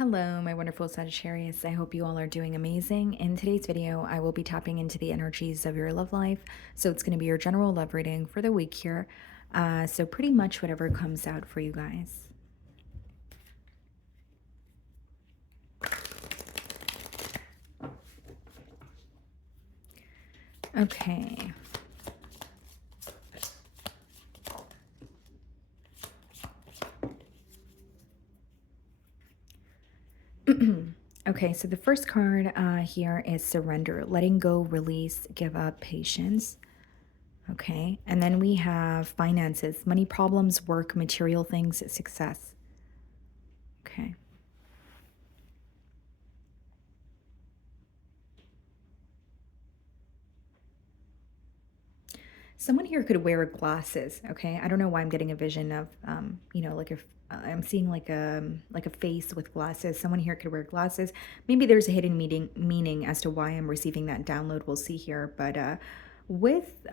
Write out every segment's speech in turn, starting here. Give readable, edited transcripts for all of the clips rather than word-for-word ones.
Hello, my wonderful Sagittarius. I hope you all are doing amazing. In today's video, I will be tapping into the energies of your love life. So it's going to be your general love reading for the week here. So pretty much whatever comes out for you guys. Okay. Okay, so the first card here is surrender, letting go, release, give up, patience. Okay, and then we have finances, money problems, work, material things, success. Okay. Someone here could wear glasses, okay? I don't know why I'm getting a vision of, like if I'm seeing like a face with glasses. Someone here could wear glasses. Maybe there's a hidden meaning as to why I'm receiving that download. We'll see here. But with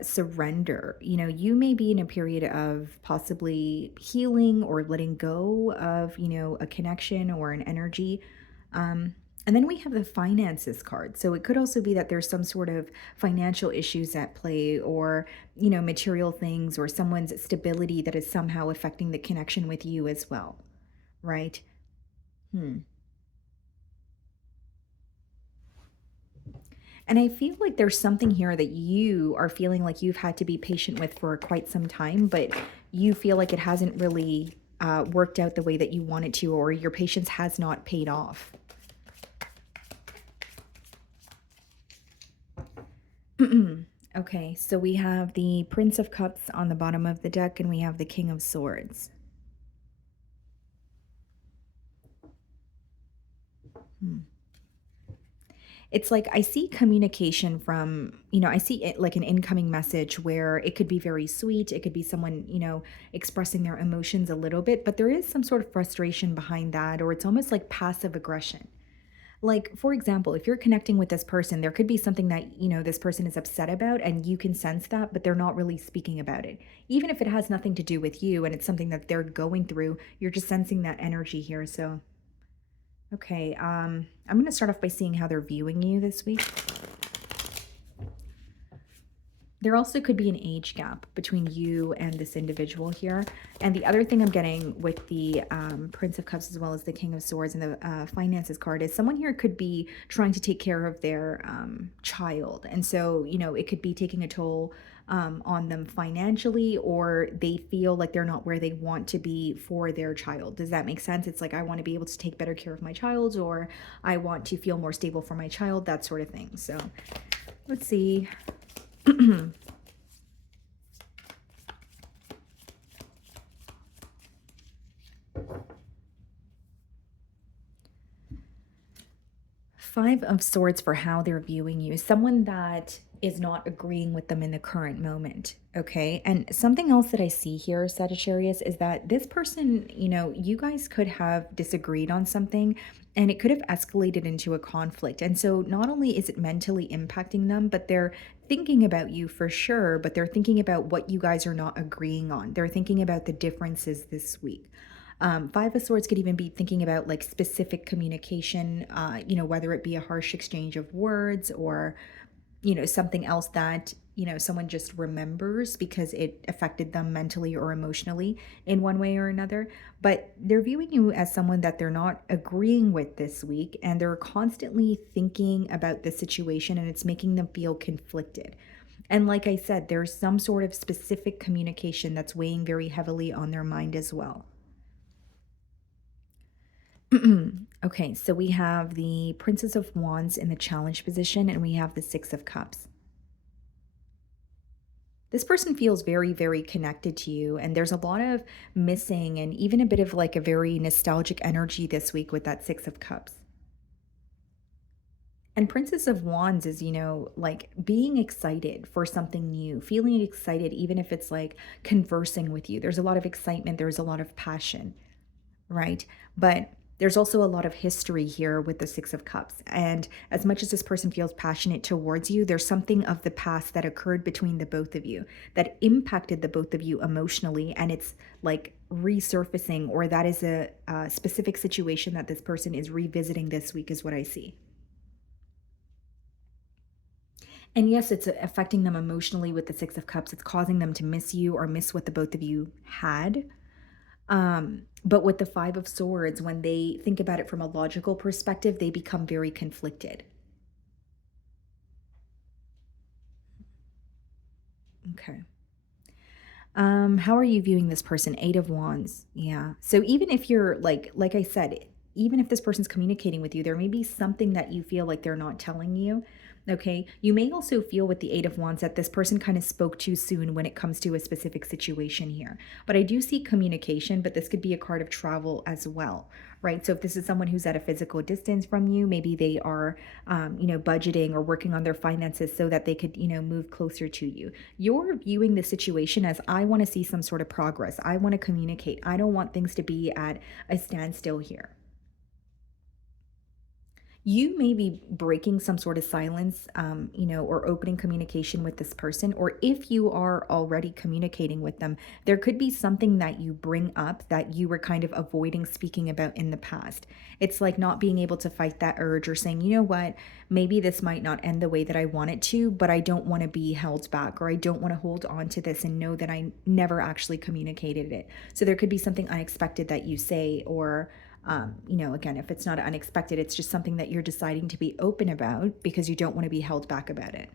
surrender, you may be in a period of possibly healing or letting go of, a connection or an energy. And then we have the finances card. So it could also be that there's some sort of financial issues at play or, material things or someone's stability that is somehow affecting the connection with you as well, right? Hmm. And I feel like there's something here that you are feeling like you've had to be patient with for quite some time, but you feel like it hasn't really worked out the way that you want it to, or your patience has not paid off. Okay, so we have the Prince of Cups on the bottom of the deck, and we have the King of Swords. It's like I see communication from, I see it like an incoming message where it could be very sweet. It could be someone, expressing their emotions a little bit, but there is some sort of frustration behind that, or it's almost like passive aggression. Like, for example, if you're connecting with this person, there could be something that, this person is upset about and you can sense that, but they're not really speaking about it. Even if it has nothing to do with you and it's something that they're going through, you're just sensing that energy here. So, okay, I'm going to start off by seeing how they're viewing you this week. There also could be an age gap between you and this individual here. And the other thing I'm getting with the Prince of Cups as well as the King of Swords and the finances card is someone here could be trying to take care of their child. And so, it could be taking a toll on them financially, or they feel like they're not where they want to be for their child. Does that make sense? It's like, I want to be able to take better care of my child, or I want to feel more stable for my child, that sort of thing. So let's see. Five of Swords for how they're viewing you. Someone that is not agreeing with them in the current moment. Okay. And something else that I see here, Sagittarius, is that this person, you guys could have disagreed on something and it could have escalated into a conflict. And so not only is it mentally impacting them, but they're thinking about you for sure, but they're thinking about what you guys are not agreeing on. They're thinking about the differences this week. Five of Swords could even be thinking about like specific communication, whether it be a harsh exchange of words or, something else that, someone just remembers because it affected them mentally or emotionally in one way or another. But they're viewing you as someone that they're not agreeing with this week, and they're constantly thinking about the situation and it's making them feel conflicted. And like I said, there's some sort of specific communication that's weighing very heavily on their mind as well. Okay, so we have the Princess of Wands in the challenge position, and we have the Six of Cups. This person feels very, very connected to you, and there's a lot of missing and even a bit of like a very nostalgic energy this week with that Six of Cups. And Princess of Wands is, like being excited for something new, feeling excited, even if it's like conversing with you. There's a lot of excitement, there's a lot of passion, right? But there's also a lot of history here with the Six of Cups. And as much as this person feels passionate towards you, there's something of the past that occurred between the both of you that impacted the both of you emotionally. And it's like resurfacing, or that is a specific situation that this person is revisiting this week, is what I see. And yes, it's affecting them emotionally with the Six of Cups. It's causing them to miss you or miss what the both of you had. But with the Five of Swords, when they think about it from a logical perspective, they become very conflicted. Okay. How are you viewing this person? Eight of Wands. Yeah. So even if you're like I said, even if this person's communicating with you, there may be something that you feel like they're not telling you. Okay. You may also feel with the Eight of Wands that this person kind of spoke too soon when it comes to a specific situation here. But I do see communication, but this could be a card of travel as well, right? So if this is someone who's at a physical distance from you, maybe they are, budgeting or working on their finances so that they could, move closer to you. You're viewing the situation as, I want to see some sort of progress. I want to communicate. I don't want things to be at a standstill here. You may be breaking some sort of silence, or opening communication with this person. Or if you are already communicating with them, there could be something that you bring up that you were kind of avoiding speaking about in the past. It's like not being able to fight that urge, or saying, you know what, maybe this might not end the way that I want it to, but I don't want to be held back, or I don't want to hold on to this and know that I never actually communicated it. So there could be something unexpected that you say, or again, if it's not unexpected, it's just something that you're deciding to be open about because you don't want to be held back about it.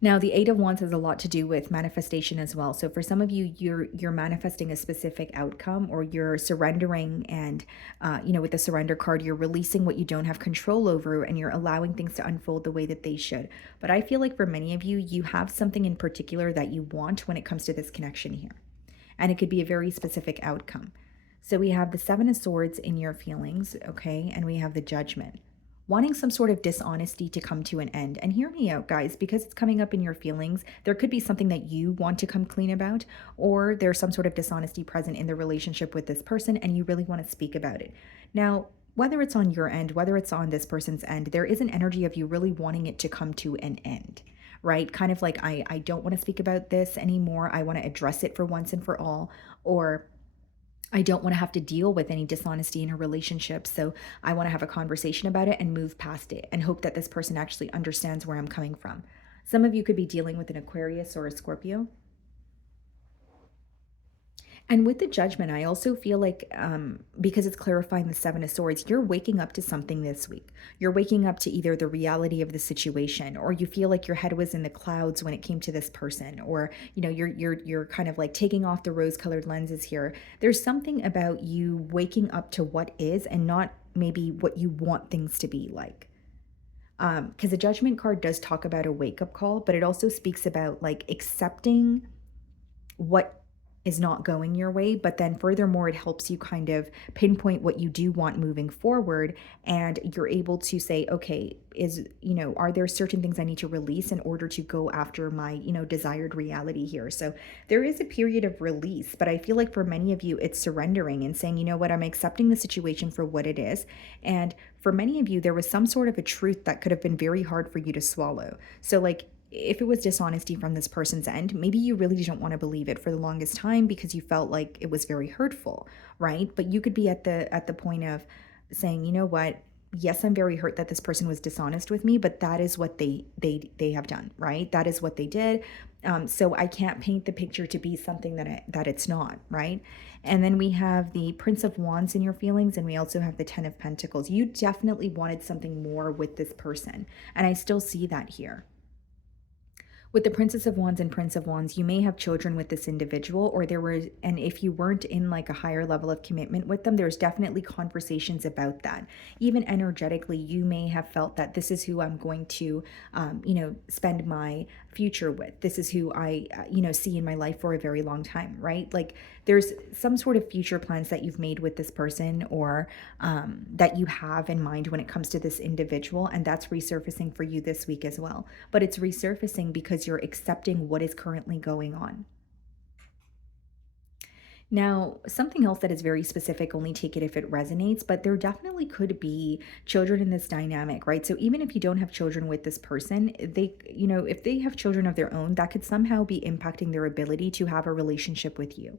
Now, the Eight of Wands has a lot to do with manifestation as well. So for some of you, you're manifesting a specific outcome, or you're surrendering, and with the surrender card, you're releasing what you don't have control over, and you're allowing things to unfold the way that they should. But I feel like for many of you, you have something in particular that you want when it comes to this connection here, and it could be a very specific outcome. So we have the Seven of Swords in your feelings, okay? And we have the Judgment. Wanting some sort of dishonesty to come to an end. And hear me out, guys, because it's coming up in your feelings, there could be something that you want to come clean about, or there's some sort of dishonesty present in the relationship with this person, and you really want to speak about it. Now, whether it's on your end, whether it's on this person's end, there is an energy of you really wanting it to come to an end, right? Kind of like, I don't want to speak about this anymore. I want to address it for once and for all. Or I don't want to have to deal with any dishonesty in a relationship. So I want to have a conversation about it and move past it and hope that this person actually understands where I'm coming from. Some of you could be dealing with an Aquarius or a Scorpio. And with the Judgment, I also feel like, because it's clarifying the Seven of Swords, you're waking up to something this week. You're waking up to either the reality of the situation, or you feel like your head was in the clouds when it came to this person, or you're kind of like taking off the rose-colored lenses here. There's something about you waking up to what is, and not maybe what you want things to be like. Because the Judgment card does talk about a wake-up call, but it also speaks about like accepting what is not going your way. But then furthermore, it helps you kind of pinpoint what you do want moving forward, and you're able to say, okay, are there certain things I need to release in order to go after my desired reality here. So there is a period of release, but I feel like for many of you, it's surrendering and saying, you know what, I'm accepting the situation for what it is. And for many of you, there was some sort of a truth that could have been very hard for you to swallow. So like, if it was dishonesty from this person's end, maybe you really don't want to believe it for the longest time because you felt like it was very hurtful, right? But you could be at the point of saying, you know what? Yes, I'm very hurt that this person was dishonest with me, but that is what they have done, right? That is what they did. So I can't paint the picture to be something that it's not, right? And then we have the Prince of Wands in your feelings, and we also have the Ten of Pentacles. You definitely wanted something more with this person, and I still see that here. With the Princess of Wands and Prince of Wands, you may have children with this individual, or and if you weren't in like a higher level of commitment with them, there's definitely conversations about that. Even energetically, you may have felt that this is who I'm going to, spend my future with. This is who I, see in my life for a very long time, right? Like there's some sort of future plans that you've made with this person, or that you have in mind when it comes to this individual, and that's resurfacing for you this week as well. But it's resurfacing because you're accepting what is currently going on. Now, something else that is very specific, only take it if it resonates, but there definitely could be children in this dynamic, right? So even if you don't have children with this person, if they have children of their own, that could somehow be impacting their ability to have a relationship with you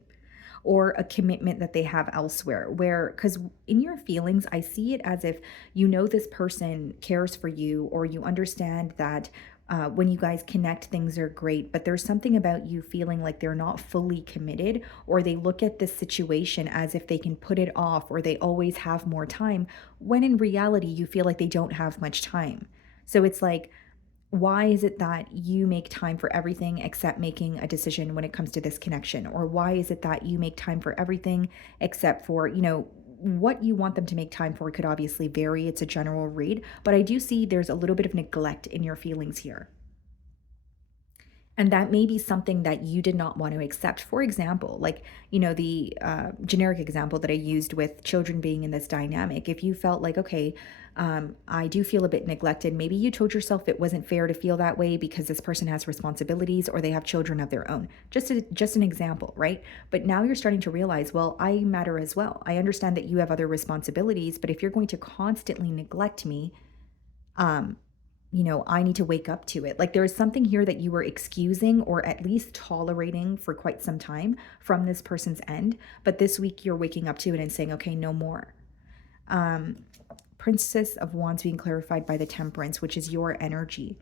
or a commitment that they have elsewhere. Where, because in your feelings, I see it as if this person cares for you, or you understand that. When you guys connect, things are great, but there's something about you feeling like they're not fully committed, or they look at this situation as if they can put it off, or they always have more time, when in reality, you feel like they don't have much time. So it's like, why is it that you make time for everything except making a decision when it comes to this connection? Or why is it that you make time for everything except for, what you want them to make time for could obviously vary. It's a general read, but I do see there's a little bit of neglect in your feelings here. And that may be something that you did not want to accept. For example, like, the generic example that I used with children being in this dynamic. If you felt like, okay, I do feel a bit neglected, maybe you told yourself it wasn't fair to feel that way because this person has responsibilities or they have children of their own. Just an example, right? But now you're starting to realize, well, I matter as well. I understand that you have other responsibilities, but if you're going to constantly neglect me, um, I need to wake up to it. Like there is something here that you were excusing or at least tolerating for quite some time from this person's end. But this week you're waking up to it and saying, okay, no more. Um, Princess of Wands being clarified by the Temperance, which is your energy.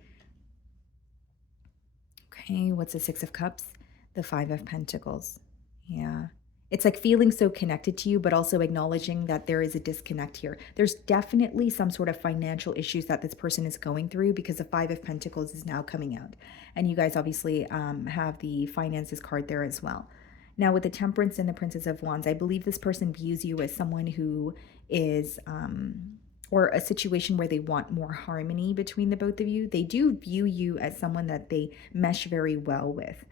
Okay, what's the Six of Cups? The Five of Pentacles. Yeah. It's like feeling so connected to you, but also acknowledging that there is a disconnect here. There's definitely some sort of financial issues that this person is going through because the Five of Pentacles is now coming out. And you guys obviously have the finances card there as well. Now, with the Temperance and the Princess of Wands, I believe this person views you as someone who is, or a situation where they want more harmony between the both of you. They do view you as someone that they mesh very well with.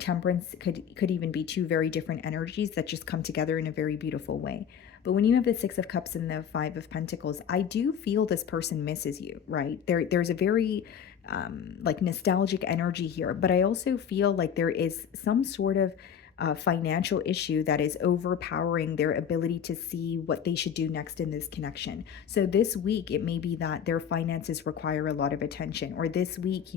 Temperance could even be two very different energies that just come together in a very beautiful way. But when you have the Six of Cups and the Five of Pentacles, I do feel this person misses you, right? There's a very like nostalgic energy here, but I also feel like there is some sort of financial issue that is overpowering their ability to see what they should do next in this connection. So this week, it may be that their finances require a lot of attention, or this week,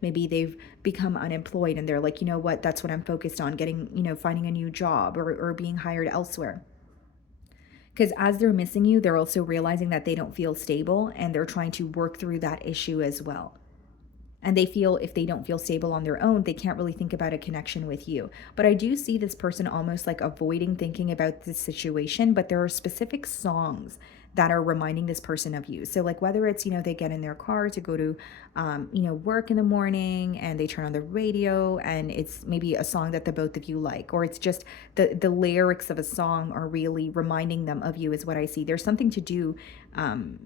maybe they've become unemployed and they're like, you know what, that's what I'm focused on, getting, finding a new job or being hired elsewhere. Because as they're missing you, they're also realizing that they don't feel stable and they're trying to work through that issue as well. And they feel if they don't feel stable on their own, they can't really think about a connection with you. But I do see this person almost like avoiding thinking about this situation, but there are specific songs that are reminding this person of you. So like whether it's, they get in their car to go to, work in the morning and they turn on the radio and it's maybe a song that the both of you like, or it's just the lyrics of a song are really reminding them of you is what I see. There's something to do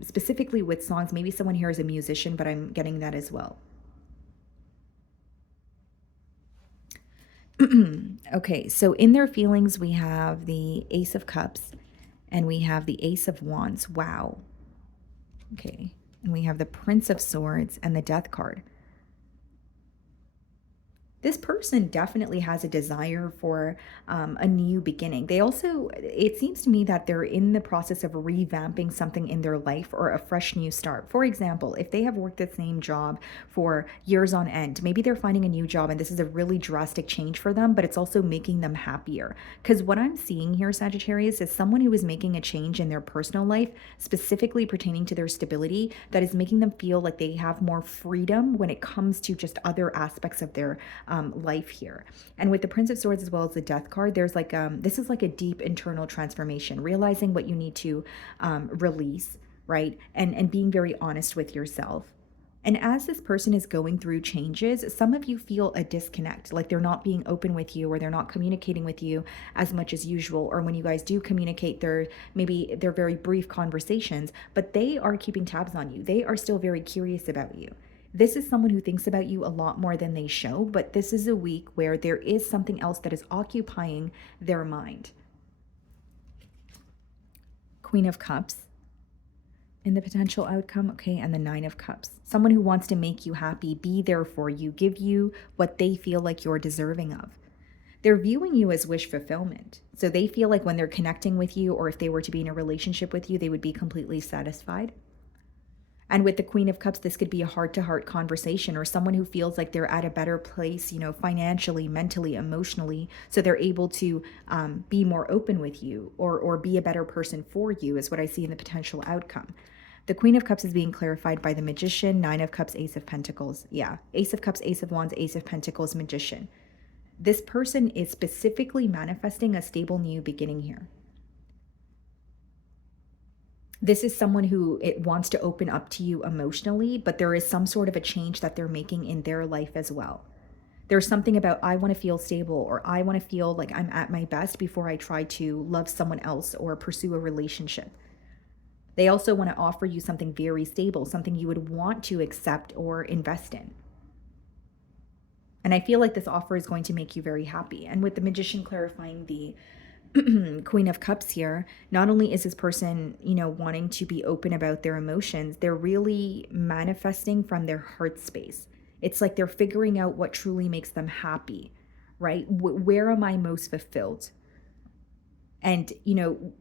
specifically with songs. Maybe someone here is a musician, but I'm getting that as well. Okay, so in their feelings, we have the Ace of Cups and we have the Ace of Wands. Wow. Okay. And we have the Prince of Swords and the Death card. This person definitely has a desire for a new beginning. They also, it seems to me that they're in the process of revamping something in their life or a fresh new start. For example, if they have worked the same job for years on end, maybe they're finding a new job and this is a really drastic change for them, but it's also making them happier. Because what I'm seeing here, Sagittarius, is someone who is making a change in their personal life, specifically pertaining to their stability, that is making them feel like they have more freedom when it comes to just other aspects of their life here. And with the Prince of Swords as well as the Death card, there's like this is like a deep internal transformation, realizing what you need to release, right? And being very honest with yourself. And as this person is going through changes, some of you feel a disconnect, like they're not being open with you or they're not communicating with you as much as usual. Or when you guys do communicate, they're very brief conversations, but they are keeping tabs on you. They are still very curious about you. This is someone who thinks about you a lot more than they show, but this is a week where there is something else that is occupying their mind. Queen of Cups in the potential outcome, okay, and the Nine of Cups. Someone who wants to make you happy, be there for you, give you what they feel like you're deserving of. They're viewing you as wish fulfillment. So they feel like when they're connecting with you, or if they were to be in a relationship with you, they would be completely satisfied. And with the Queen of Cups, this could be a heart to heart conversation, or someone who feels like they're at a better place, financially, mentally, emotionally. So they're able to be more open with you, or be a better person for you, is what I see in the potential outcome. The Queen of Cups is being clarified by the Magician, Nine of Cups, Ace of Pentacles. Yeah, Ace of Cups, Ace of Wands, Ace of Pentacles, Magician. This person is specifically manifesting a stable new beginning here. This is someone who it wants to open up to you emotionally, but there is some sort of a change that they're making in their life as well. There's something about, I want to feel stable, or I want to feel like I'm at my best before I try to love someone else or pursue a relationship. They also want to offer you something very stable, something you would want to accept or invest in. And I feel like this offer is going to make you very happy. And with the Magician clarifying the Queen of Cups here, not only is this person, wanting to be open about their emotions, they're really manifesting from their heart space. It's like they're figuring out what truly makes them happy, right? Where am I most fulfilled? And,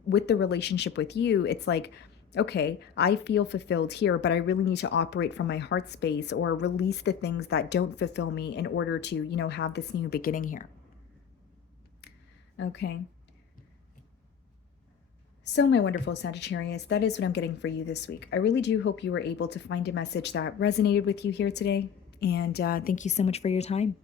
with the relationship with you, it's like, okay, I feel fulfilled here, but I really need to operate from my heart space, or release the things that don't fulfill me in order to, have this new beginning here. Okay. So, my wonderful Sagittarius, that is what I'm getting for you this week. I really do hope you were able to find a message that resonated with you here today. And thank you so much for your time.